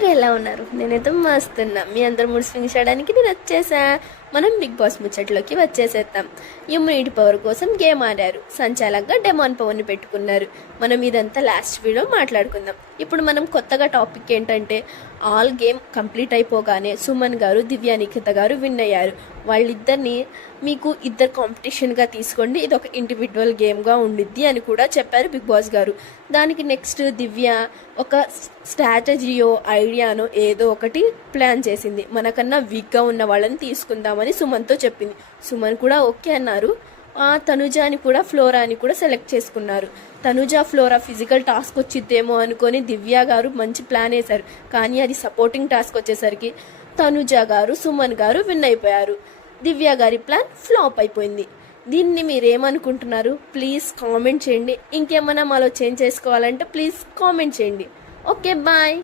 అందరూ ఎలా ఉన్నారు? నేనైతే మస్తున్నా. మీ అందరు మూడు స్వింగ్ చేయడానికి నేను వచ్చేసా. మనం బిగ్ బాస్ ముచ్చట్లోకి వచ్చేసేద్దాం. ఇమ్యూనిటీ పవర్ కోసం గేమ్ ఆడారు. సంచాలకంగా డెమాన్ పవర్ని పెట్టుకున్నారు. మనం ఇదంతా లాస్ట్ వీడియో మాట్లాడుకుందాం. ఇప్పుడు మనం కొత్తగా టాపిక్ ఏంటంటే ఆల్ గేమ్ కంప్లీట్ అయిపోగానే సుమన్ గారు, దివ్య నిఖిత గారు విన్ అయ్యారు. వాళ్ళిద్దరిని మీకు ఇద్దరు కాంపిటీషన్గా తీసుకోండి, ఇది ఒక ఇండివిజువల్ గేమ్గా ఉండిద్ది అని కూడా చెప్పారు బిగ్ బాస్ గారు. దానికి నెక్స్ట్ దివ్య ఒక స్ట్రాటజీయో ఐడియానో ఏదో ఒకటి ప్లాన్ చేసింది. మనకన్నా వీక్గా ఉన్న వాళ్ళని తీసుకుందామని సుమన్తో చెప్పింది. సుమన్ కూడా ఓకే అన్నారు. తనుజాని కూడా ఫ్లోరాని కూడా సెలెక్ట్ చేసుకున్నారు. తనుజ ఫ్లోరా ఫిజికల్ టాస్క్ వచ్చిద్దేమో అనుకొని దివ్య గారు మంచి ప్లాన్ వేశారు. కానీ అది సపోర్టింగ్ టాస్క్ వచ్చేసరికి తనుజ గారు, సుమన్ గారు విన్ అయిపోయారు. దివ్య గారి ప్లాన్ ఫ్లాప్ అయిపోయింది. దీన్ని మీరేమనుకుంటున్నారు? ప్లీజ్ కామెంట్ చేయండి. ఇంకేమైనా మాలో చేంజ్ చేసుకోవాలంటే ప్లీజ్ కామెంట్ చేయండి. Okay, bye.